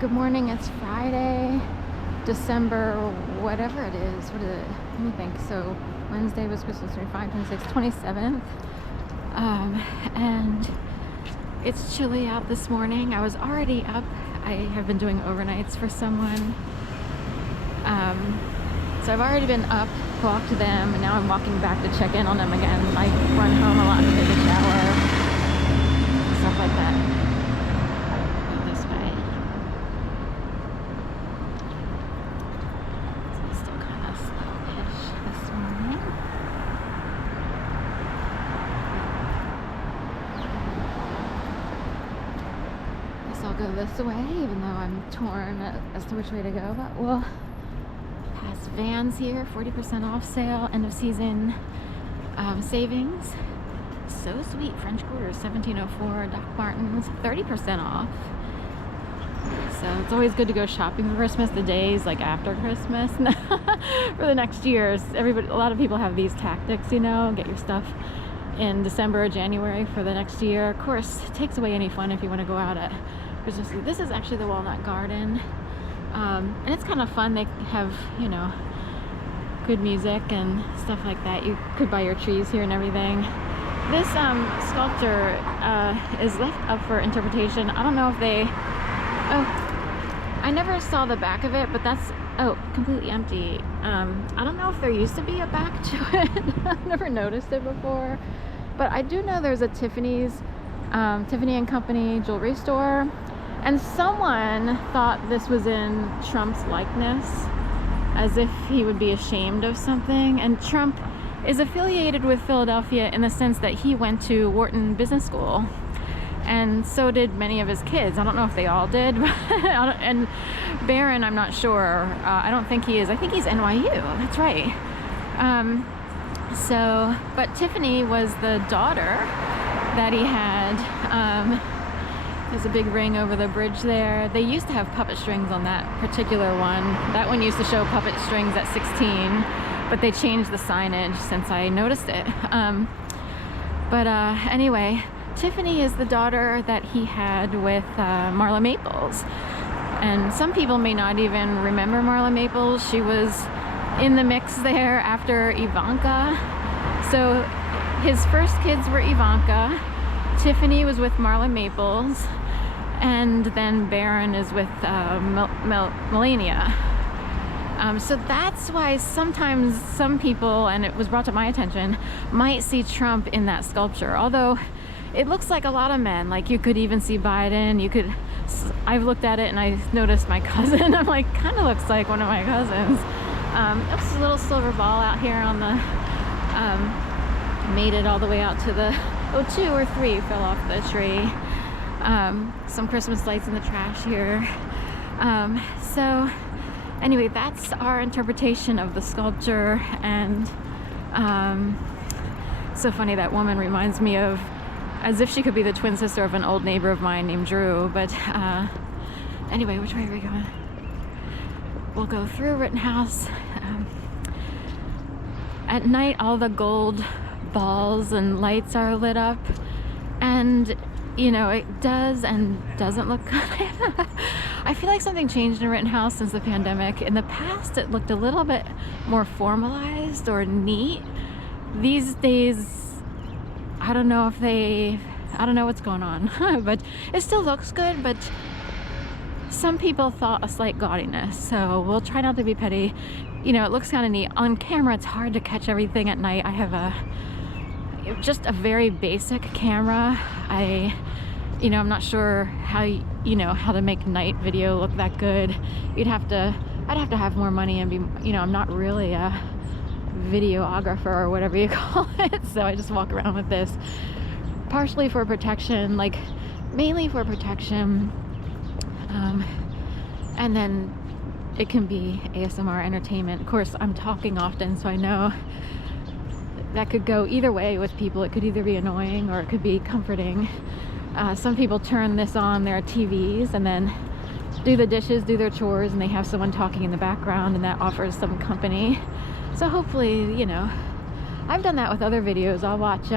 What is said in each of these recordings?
Good morning. It's Friday, December, whatever it is. What is it? Let me think. So Wednesday was Christmas, 25, 26, 27th. And it's chilly out this morning. I was already up. I have been doing overnights for someone. So I've already been up, walked them, and now I'm walking back to check in on them again. I run home a lot to take a shower, stuff like that. Go this way. So it's still kind of slow-ish this morning. Guess I'll go this way, even though I'm torn as to which way to go, but we'll pass Vans here, 40% off sale, end of season savings. So sweet. French Quarter, 1704. Doc Martens, 30% off. So it's always good to go shopping for Christmas, the days like after Christmas. For the next years, a lot of people have these tactics, you know, get your stuff in December or January for the next year. Of course, it takes away any fun if you want to go out at Christmas. This is actually the Walnut Garden. And it's kind of fun. They have, you know, good music and stuff like that. You could buy your trees here and everything. This sculpture is left up for interpretation. I don't know if they... Oh, I never saw the back of it, but that's... Oh, completely empty. I don't know if there used to be a back to it. I've never noticed it before. But I do know there's a Tiffany & Company jewelry store. And someone thought this was in Trump's likeness, as if he would be ashamed of something. And Trump is affiliated with Philadelphia in the sense that he went to Wharton Business School. And so did many of his kids. I don't know if they all did. And Barron, I'm not sure. I don't think he is. I think he's NYU. That's right. But Tiffany was the daughter that he had. There's a big ring over the bridge there. They used to have puppet strings on that particular one. That one used to show puppet strings at 16, but they changed the signage since I noticed it. Anyway, Tiffany is the daughter that he had with Marla Maples. And some people may not even remember Marla Maples. She was in the mix there after Ivanka. So his first kids were Ivanka. Tiffany was with Marla Maples, and then Barron is with Melania. So that's why sometimes some people, and it was brought to my attention, might see Trump in that sculpture. Although it looks like a lot of men. Like you could even see Biden. I've looked at it and I noticed my cousin. I'm like, kind of looks like one of my cousins. Oops, a little silver ball out here on the, made it all the way out to the, 2 or 3 fell off the tree. Some Christmas lights in the trash here. So anyway, that's our interpretation of the sculpture. And so funny, that woman reminds me of, as if she could be the twin sister of an old neighbor of mine named Drew. But anyway, which way are we going? We'll go through Rittenhouse. At night, all the gold balls and lights are lit up, and you know, it does and doesn't look good. I feel like something changed in Rittenhouse since the pandemic. In the past, it looked a little bit more formalized or neat. These days, I don't know what's going on. But it still looks good, but some people thought a slight gaudiness, so we'll try not to be petty. You know, it looks kind of neat. On camera, it's hard to catch everything at night. I have just a very basic camera. I'm not sure how to make night video look that good. I'd have to have more money and be, I'm not really a videographer or whatever you call it. So I just walk around with this, partially for protection, like mainly for protection. And then it can be ASMR entertainment. Of course, I'm talking often, so I know that could go either way with people. It could either be annoying or it could be comforting. Some people turn this on their TVs and then do the dishes, do their chores, and they have someone talking in the background, and that offers some company. So hopefully, I've done that with other videos. I'll watch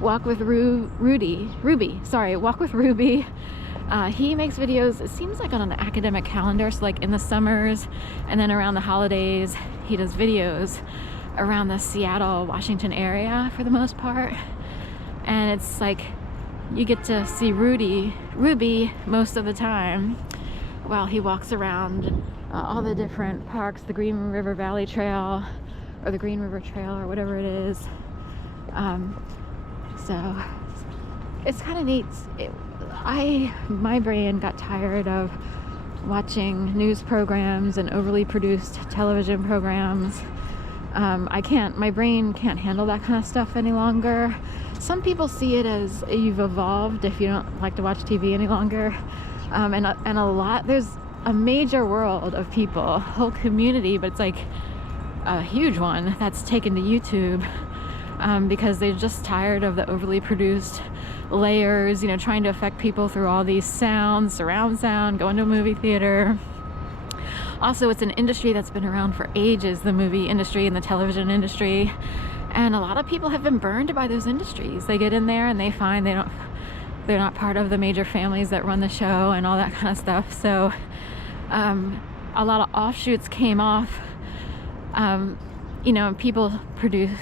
Walk with Ruby. He makes videos, it seems like on an academic calendar, so like in the summers and then around the holidays, he does videos around the Seattle, Washington area for the most part. And it's like you get to see Ruby most of the time while he walks around all the different parks, the Green River Valley Trail or the Green River Trail or whatever it is. So it's kind of neat. My brain got tired of watching news programs and overly produced television programs. My brain can't handle that kind of stuff any longer. Some people see it as you've evolved if you don't like to watch TV any longer. And there's a major world of people, a whole community, but it's like a huge one that's taken to YouTube because they're just tired of the overly produced layers, trying to affect people through all these sounds, surround sound, going to a movie theater. Also, it's an industry that's been around for ages, the movie industry and the television industry. And a lot of people have been burned by those industries. They get in there and they find they're not part of the major families that run the show and all that kind of stuff. So a lot of offshoots came off. People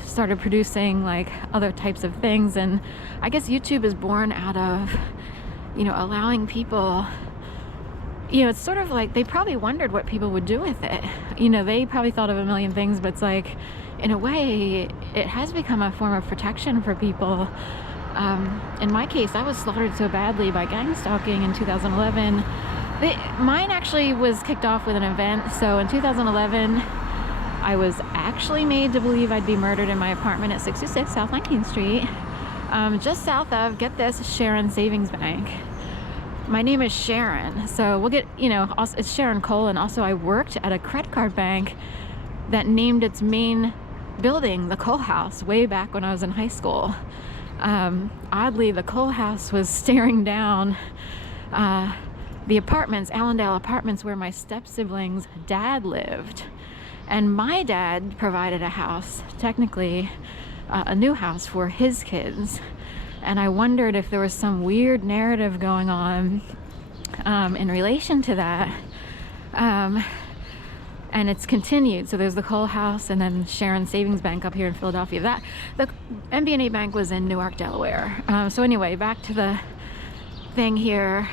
started producing like other types of things. And I guess YouTube is born out of, allowing people, it's sort of like they probably wondered what people would do with it. They probably thought of a million things, but it's like, in a way, it has become a form of protection for people. In my case, I was slaughtered so badly by gang stalking in 2011. Mine actually was kicked off with an event. So in 2011, I was actually made to believe I'd be murdered in my apartment at 66 South 19th Street, just south of, get this, Sharon Savings Bank. My name is Sharon, so we'll get, also, it's Sharon Cole, and also I worked at a credit card bank that named its main building the Cole House way back when I was in high school. Oddly, the Cole House was staring down the apartments, Allendale Apartments, where my step-siblings' dad lived. And my dad provided a house, technically a new house for his kids. And I wondered if there was some weird narrative going on in relation to that. And it's continued. So there's the Cole House and then Sharon Savings Bank up here in Philadelphia. The MB&A Bank was in Newark, Delaware. So anyway, back to the thing here.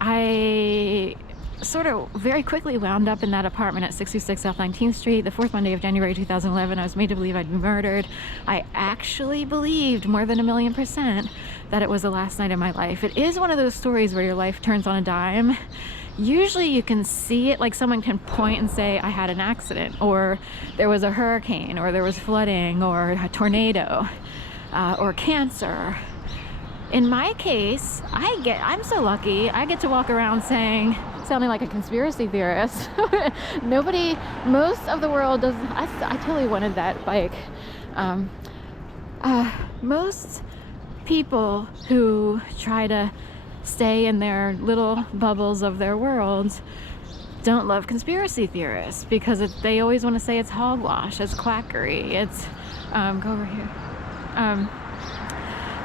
I sort of very quickly wound up in that apartment at 66 South 19th Street. The fourth Monday of January 2011, I was made to believe I'd been murdered. I actually believed more than 1,000,000% that it was the last night of my life. It is one of those stories where your life turns on a dime. Usually you can see it, like someone can point and say, I had an accident, or there was a hurricane, or there was flooding, or a tornado, or cancer. In my case, I'm so lucky, I get to walk around sounding like a conspiracy theorist. Most of the world does. I totally wanted that bike. Most people who try to stay in their little bubbles of their worlds don't love conspiracy theorists because they always want to say it's hogwash, it's quackery, it's go over here.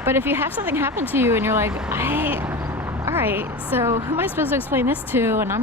But if you have something happen to you and you're like, all right, so who am I supposed to explain this to? And I'm